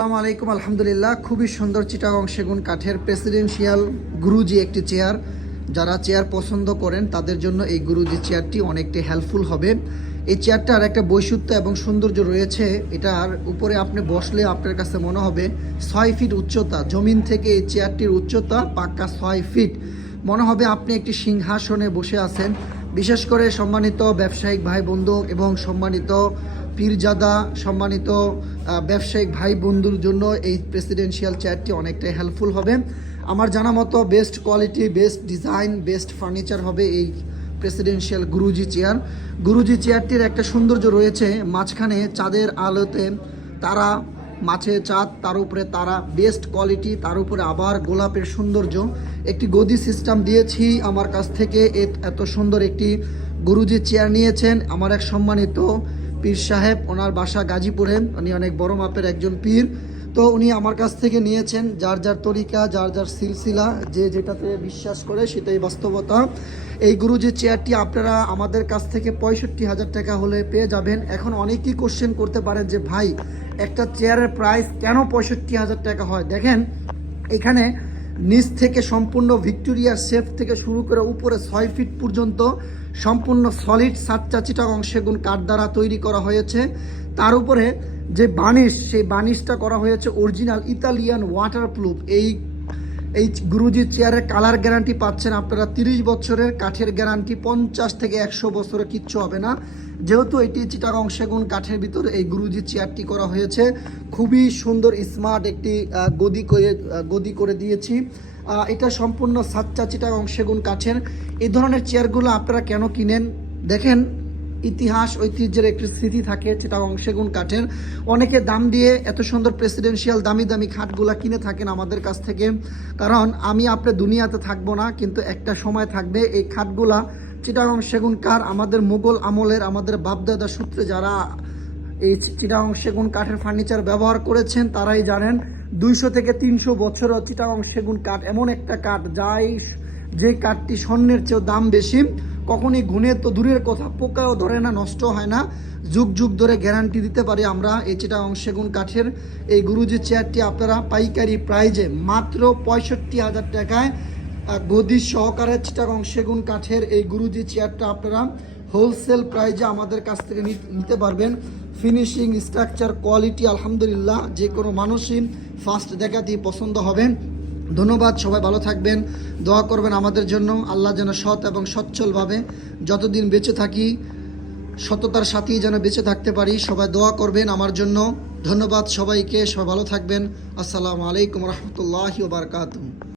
আসসালামু আলাইকুম, আলহামদুলিল্লাহ। খুবই সুন্দর চিটাগং সেগুন কাঠের প্রেসিডেন্সিয়াল গুরুজি একটি চেয়ার যারা চেয়ার পছন্দ করেন, তাদের জন্য এই গুরুজি চেয়ারটি অনেকটি হেল্পফুল হবে। এই চেয়ারটার একটা বৈশিষ্ট্য এবং সৌন্দর্য রয়েছে এটার উপরে আপনি বসলে আপনার কাছে মনে হবে ছয় ফিট উচ্চতা। জমিন থেকে এই চেয়ারটির উচ্চতা পাক্কা ছয় ফিট মনে হবে আপনি একটি সিংহাসনে বসে আছেন। বিশেষ করে সম্মানিত ব্যবসায়িক ভাই বন্ধু এবং সম্মানিত পীরজাদা সম্মানিত ব্যবসায়িক ভাই বন্ধুর জন্য এই প্রেসিডেন্সিয়াল চেয়ারটি অনেকটাই হেল্পফুল হবে। আমার জানা মতো best quality best design best furniture হবে এই প্রেসিডেন্সিয়াল গুরুজি চেয়ার গুরুজি চেয়ারটির একটা সৌন্দর্য রয়েছে, মাঝখানে চাঁদের আলোতে তারা মাছে চাঁদ, তার উপরে তারা বেস্ট কোয়ালিটি তার উপরে আবার গোলাপের সৌন্দর্য। একটি গদি সিস্টেম দিয়েছি আমার কাছ থেকে, এত সুন্দর একটি গুরুজি চেয়ার নিয়েছেন। আমার এক সম্মানিত পীর সাহেব, ওনার বাসা গাজীপুরে উনি অনেক বড় মাপের একজন পীর। তো উনি আমার কাছ থেকে নিয়েছেন যার যার তরিকা, যার যার সিলসিলা, যে যেটাতে বিশ্বাস করে সেটাই বাস্তবতা। এই গুরুজি চেয়ারটি আপনারা আমাদের কাছ থেকে পঁয়ষট্টি হাজার টাকা হলে পেয়ে যাবেন। এখন অনেকেই কোশ্চেন করতে পারেন যে, ভাই, একটা চেয়ারের প্রাইস কেন পঁয়ষট্টি হাজার টাকা হয়? দেখেন, এখানে নিচ থেকে সম্পূর্ণ ভিক্টোরিয়ার শেফ থেকে শুরু করে উপরে ছয় ফিট পর্যন্ত সম্পূর্ণ সলিড সাতটা চিটাগং সেগুন কাঠ দ্বারা তৈরি করা হয়েছে। তার উপরে যে বানিশ, সেই বানিশটা করা হয়েছে অরিজিনাল ইতালিয়ান ওয়াটারপ্রুফ এই এই গুরুজি চেয়ারের কালার গ্যারান্টি পাচ্ছেন আপনারা তিরিশ বছরের কাঠের গ্যারান্টি পঞ্চাশ থেকে একশো বছরে কিচ্ছু হবে না। যেহেতু এটি চিটাগং সেগুন কাঠের ভিতরে এই গুরুজি চেয়ারটি করা হয়েছে, খুবই সুন্দর স্মার্ট একটি গদি করে গদি করে দিয়েছি। এটা সম্পূর্ণ সাচ্চা চিটাগং সেগুন কাঠের। এই ধরনের চেয়ারগুলো আপনারা কেন কিনেন? দেখেন ইতিহাস, ঐতিহ্যের একটি স্মৃতি থাকে চিটাগং সেগুন কাঠের। অনেকে দাম দিয়ে এত সুন্দর প্রেসিডেন্সিয়াল দামি দামি খাটগুলা কিনে থাকেন আমাদের কাছ থেকে। কারণ আমি আপনার দুনিয়াতে থাকব না, কিন্তু একটা সময় থাকবে এই খাটগুলা। চিটাগং সেগুন কাঠ আমাদের মুঘল আমলের, আমাদের বাপদাদা সূত্রে যারা এই চিটাগং সেগুন কাঠের ফার্নিচার ব্যবহার করেছেন, তারাই জানেন, দুইশো থেকে তিনশো বছরও চিটাগং সেগুন কাঠ, এমন একটা কাঠ, যাই যে কাঠটি স্বর্ণের চেয়েও দাম বেশি। কখনই গুণে তো দূরের কথা, পোকাও ধরে না, নষ্ট হয় না। যুগ যুগ ধরে গ্যারান্টি দিতে পারি আমরা এই চিটাগং সেগুন কাঠের এই গুরুজি চেয়ারটি আপনারা পাইকারি প্রাইজে মাত্র পঁয়ষট্টি হাজার টাকায় গদি সহকারে চিটাগং সেগুন কাঠের এই গুরুজি চেয়ারটা আপনারা হোলসেল প্রাইজে আমাদের কাছ থেকে নিতে পারবেন। ফিনিশিং স্ট্রাকচার কোয়ালিটি আলহামদুলিল্লাহ, যে কোনো মানুষই ফার্স্ট দেখাতেই পছন্দ হবে ধন্যবাদ, সবাই ভালো থাকবেন। দোয়া করবেন আমাদের জন্য। আল্লাহ যেন সৎ এবং সচ্ছলভাবে যতদিন বেঁচে থাকি, সততার সাথেই যেন বেঁচে থাকতে পারি। সবাই দোয়া করবেন আমার জন্য। ধন্যবাদ সবাইকে, সবাই ভালো থাকবেন। আসসালামু আলাইকুম রহমতুল্লাহ বারকাতুম